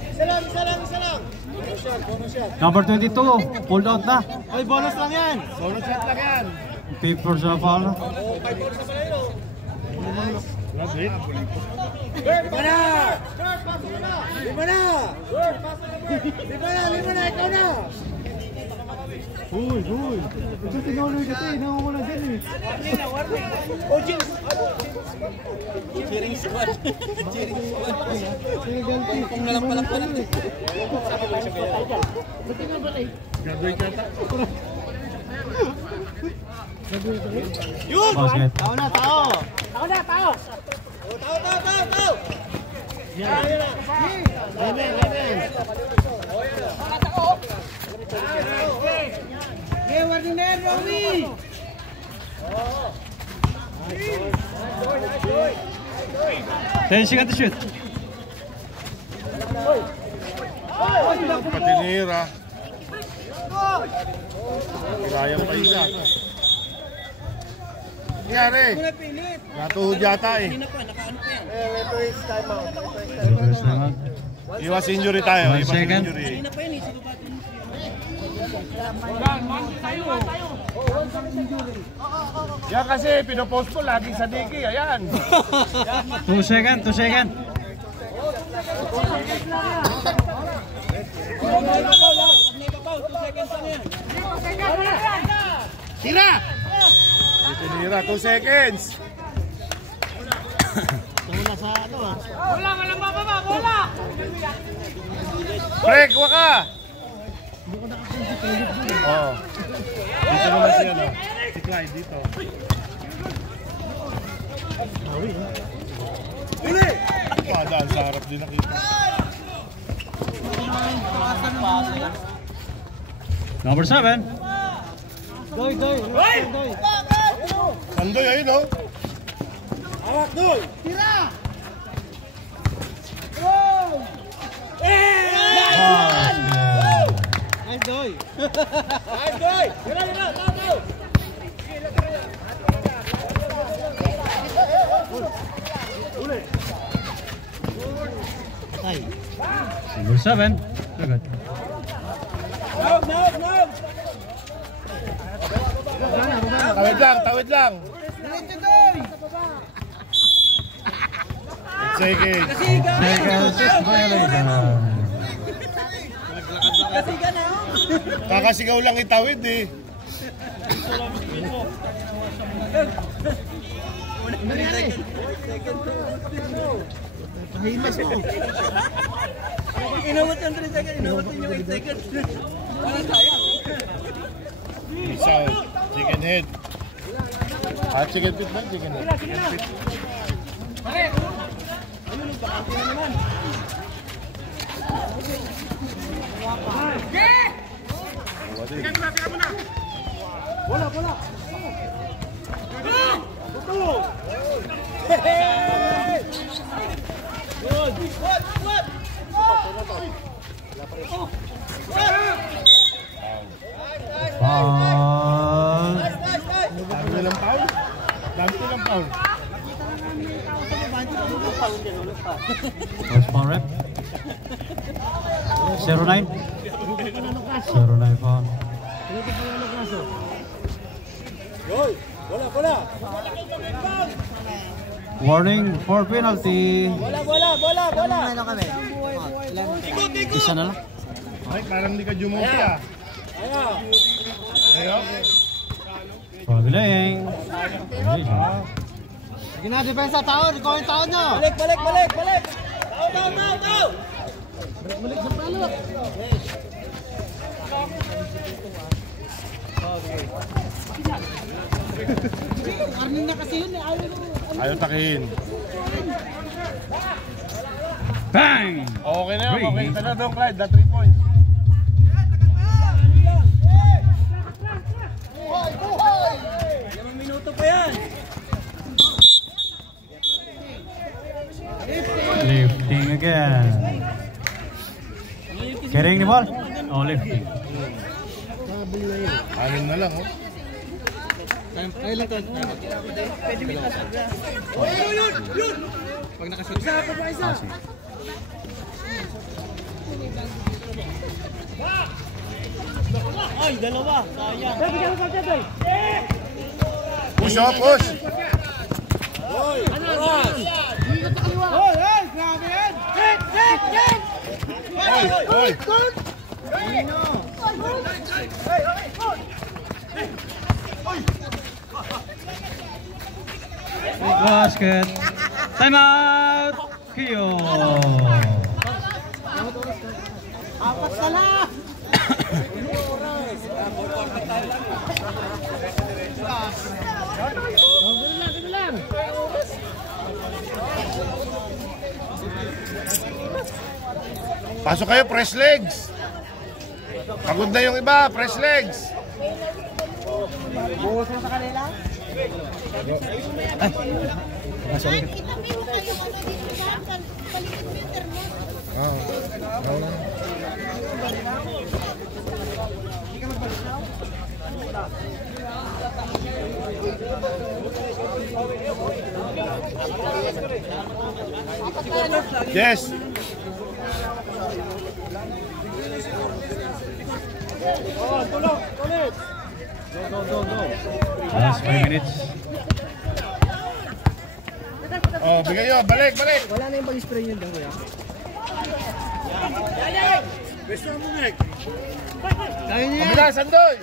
Isa lang. Number 22, pulled out na. Ay, bonus lang yan. Bonus shot lang yan. Fifth personal foul. Graduate. Lima na, ikaw na. Uy. Ito tinuloy kasi, inawa mo na dyan eh. Cheering squad. Kung nalang pala pala. Graduate yata. Basket. Tao na, tao! Ako na, tao. Tao! Okay, warning na yan, Romy. 10 seconds to shoot. Patinira. Kailangan pa isa. Nangyari. Natuhod yata eh. Reverse naman. Iwas injury tayo. 1 Iwas second. injury. Yan kasi, pinopost ko lagi sa Diki. Ayan. 2 seconds, 2 seconds. Tira! Tinira, 2 seconds. Wala sa ano ah. Break, waka! Oo. Dito naman siya, no? Si Clyde dito. Daan sa harap din nakita. Number 7. Doy! Sandoy, ayun, no? Hawak, Doy! Nice, Doy! Number 7. Agad. Tawid lang. Seconds. Seconds. Violation. Kakasigaw lang itawid eh. Pahimas mo. Inawat yung 3 seconds, inawat yung 8 seconds. Walang sayang. Isa, chicken head. Chicken feet ba? Chicken head. Chicken feet. Dami nilang foul. First ball rep. 09. 09 foul. Bola! Warning for penalty. Bola! Isa na lang. Ay, parang di ka jumuti ah. Ayaw. Pagaling. Sige na, depensa, taon! Ikaw yung taon nyo! Balik! Tao! Balik sa palo! Armin na kasi yun, Ayaw takihin. Bang! Okay na yun. Okay na doon, Clyde. The 3 points. Limang minuto pa yan! Lifting again. Carrying the ball? Oh, lifting. Anin na lang, oh. Ay lang to. Pwede may tasaga. Yun! Pag nakasunod. Isa! Ay, dalawa. Sayang. Push, oh, push. Hoy! Grabe yan! Hoy! Basket. Time out. Kiyo. Apat na lang! Pasok kayo, press legs. Pagod na yung iba, press legs. Buhos mo sa kanila? Ay, itabi mo kayo ano dito sa paligid meter mo. Yes. Last 5 minutes. Oh, bigay nyo, balik. Wala na yung pag-spray yun daw kuya. Kaya niya yan. Kabila, Sandoy.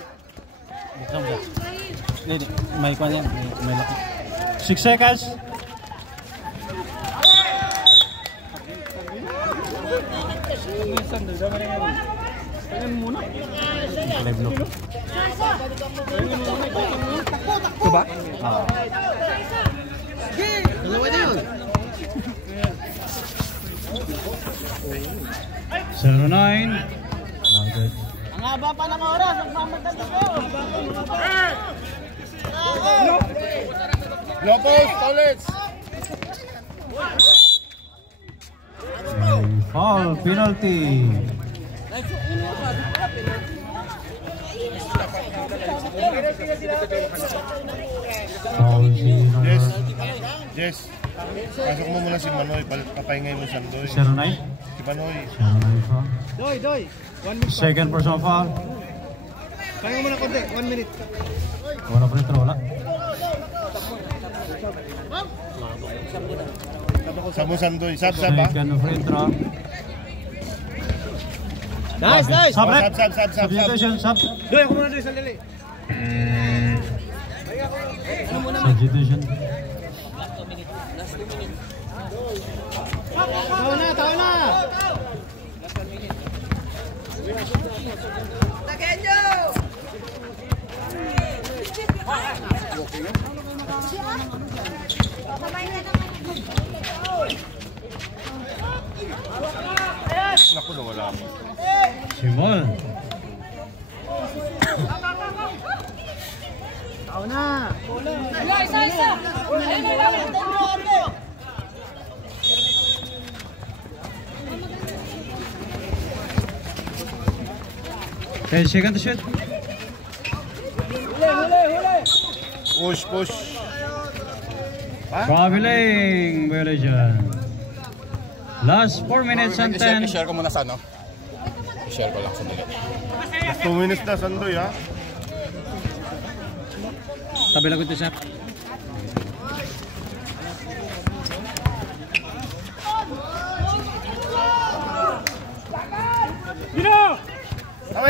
Hindi, may kwan yan. May laki. 6 seconds. Live look. Ito ba? Dalawa na yun. 09. Ang haba pa ng oras. Nagmamadali ko. No post, toilets. Foul penalty. Foul si Yes. Yes. Pasok mo muna si Manoy, papahingay mo Sandoy. 09. Si Manoy. 09 foul. Doy. 1 minute. Second personal foul. Kaya mo muna konti. 1 minute. Wala pa rin wala. Sabo Sandoy, sab ba? Second free throw. Nice. Sub rep. Sab. Substitution, sub. Doy, ako muna doy. Sandali. Substitution. Tawa na. Kamay na naman. Naku, nawala mo. Simol. Tawa na. Isa. Okay, second to shoot. Push. Traveling violation. Last 4 minutes and 10. I-share ko muna sa ano. I-share ko lang sandali. 2 minutes na Sandoy, ha? Tabi lang ko ito siya.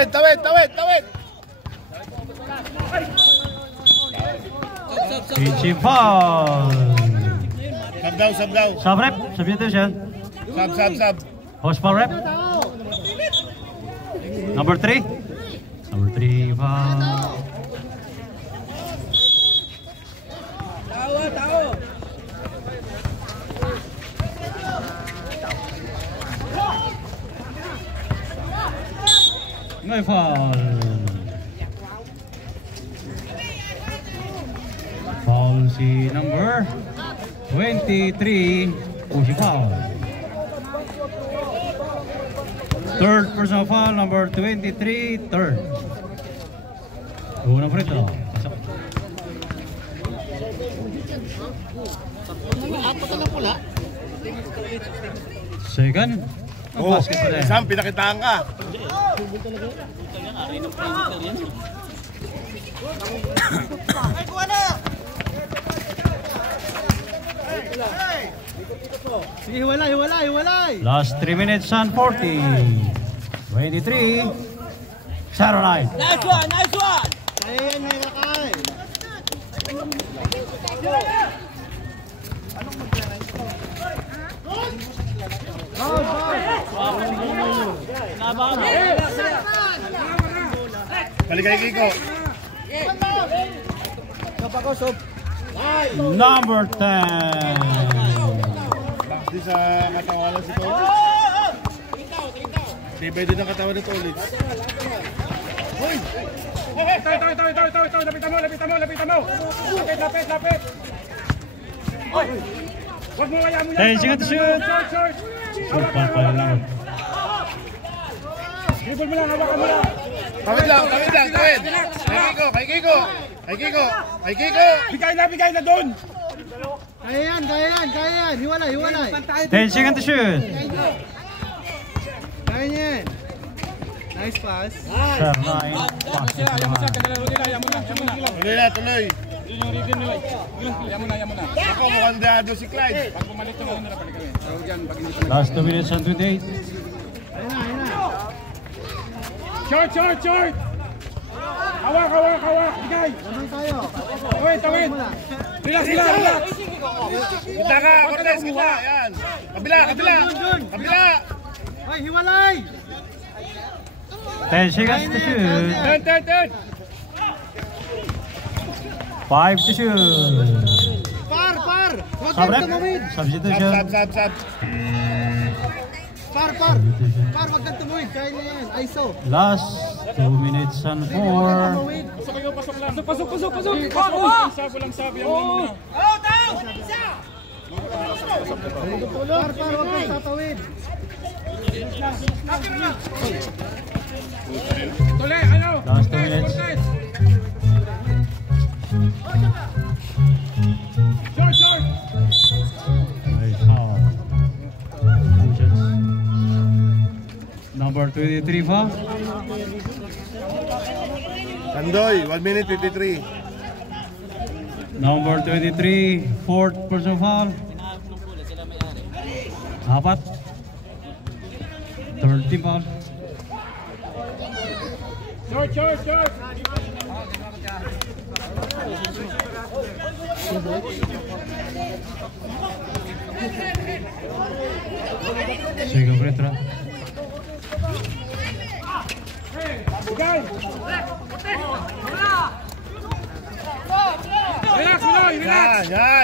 Tawid! Pichi foul. Sab daw. Sub rep. Substitution. Sab. Post foul rep. Number 3. Number 3 foul. May foul. Foul si number 23. Pushi foul. Third personal foul, number 23, third. Unang free throw. Pasok. Second. Oh, Basket pala. Sam, pinakitaan ka. Sige, hiwalay. Last 3 minutes and 40. 23. 09. Nice one. Kaya yan, may kakay. Balik kay Kiko. Number 10. Di sa katawanan si Tony. Tibay din ang katawan nito ulit. Ito. Lapitan mo. Lapit. Oy. Huwag mo kaya mo yan. 10 seconds to shoot. Short. Shoot pa lang. Dribble mo lang, hawakan mo lang. Tawid lang. Kay Kiko. Bigay na doon. Kaya yan. Hiwalay. 10 seconds to shoot. Kaya yan. Nice pass. Sir, 9. Basket naman. Tuloy. Yun yung rhythm nyo. Yan mo na. Ako, mukhang dado si Clyde. Pag bumalik yung ano na balik kami. So yan, pag hindi Last 2 minutes and 28. Ayun na. Short. Hawak. Bigay. Naman tayo. Tawid. Relax. Kita ka, Cortez, kita. Yan. Kabila. Ay, hiwalay. 10 seconds to shoot. 10. 5 to shoot. Par. Huwag Sabre. kang tumawid. Substitution. Sab. Par. Huwag kang tumawid. Kaya na yan. ISO. Last 2 minutes and 4. Pasok lang. Pasok. Sabi ang muna. Par. Huwag kang tatawid. Tole, ano? Last 2 minutes. Short. Nice foul. 2 shots. Number 23 foul. Tandoy, 1 minute 53. Number 23, 4th personal foul. 4. 3rd team foul. Short. Second free throw. Bigay. Relax, Minoy.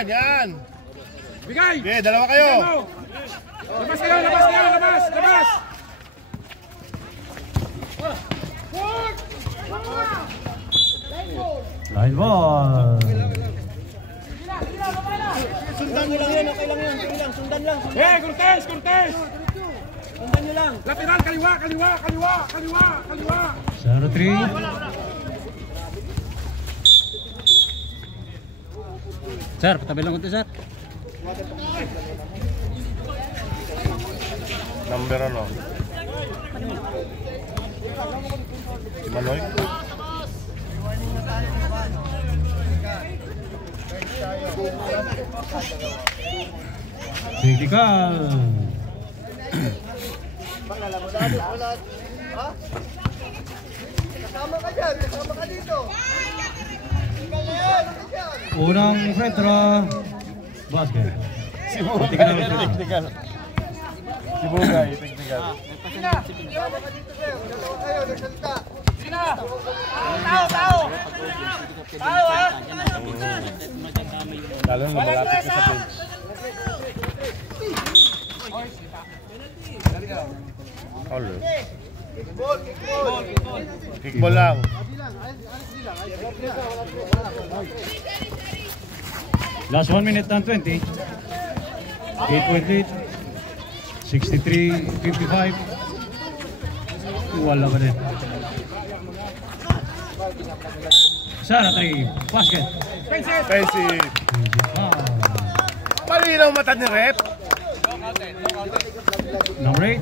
Yan. Bigay. Okay, dalawa kayo. Labas kayo. Line ball. Sundan nyo lang yan. Okay lang yan. Sundan lang. Cortez. Sundan nyo lang. Lapitan, kaliwa. 0-3. Sir, patabi lang konti, sir. Number ano? Si Manoy? Critical. Kasama ka dito. Unang free throw. Basket. Si Bugay, technical. Lalo na malapit na sa bench. All. Kickball lang. Last 1 minute and 20. 8.8. 63-55. Wala pa din. Sara 3. Basket. Basic. Malinaw mata ni Rep. Number 8.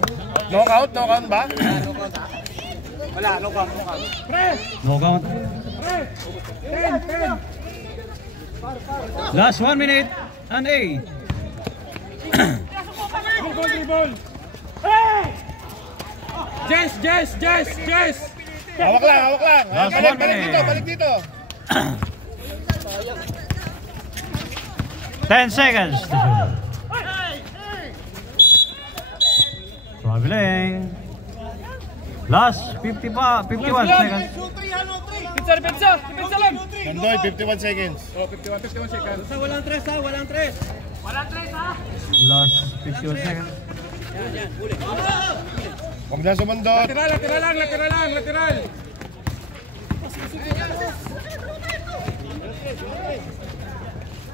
Knockout ba? No count. Last 1 minute and 8. Dribble. Jess. Hawak lang. Last Balik 1 minute. balik dito. 10 seconds to shoot. Traveling. Last 51 seconds. Pizza lang. Nandoy, 51 seconds. 51 seconds. Walang tres. Last 51 seconds. Huwag na sumundot. Lateral.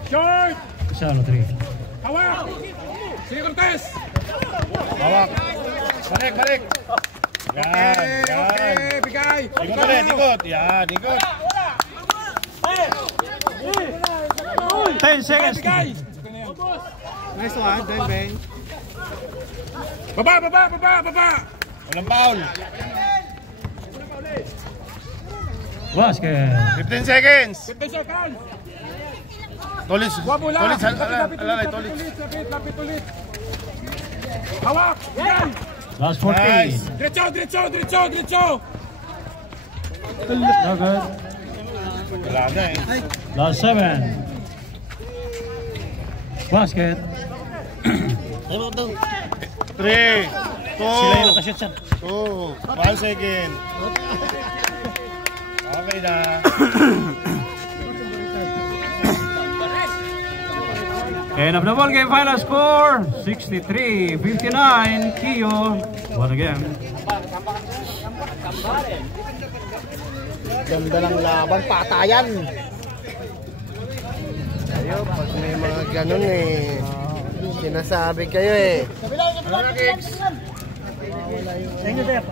Short! Salo 3. Hawak! Sige, Cortez! Hawak. Balik. Yan. Bigay! Ikot ulit, ikot. Yan, ikot. 10 seconds. Nice one, bang. Baba! Walang foul. Basket. 15 seconds. 15 seconds! Tolis. Wabula! Tolis, Lapit ulit! Hawak! Bigay! Last 14. Nice. Diretso! No good. Wala na eh. Last 7. Basket. 3, 2, Sila yung nakashoot siya. 1 second. Okay na. End of the ball game, final score 63-59. Kio won again. Ganda ng laban, patayan. Kayo, pag may mga ganun eh, sinasabi kayo eh. Sa inyo, Dep.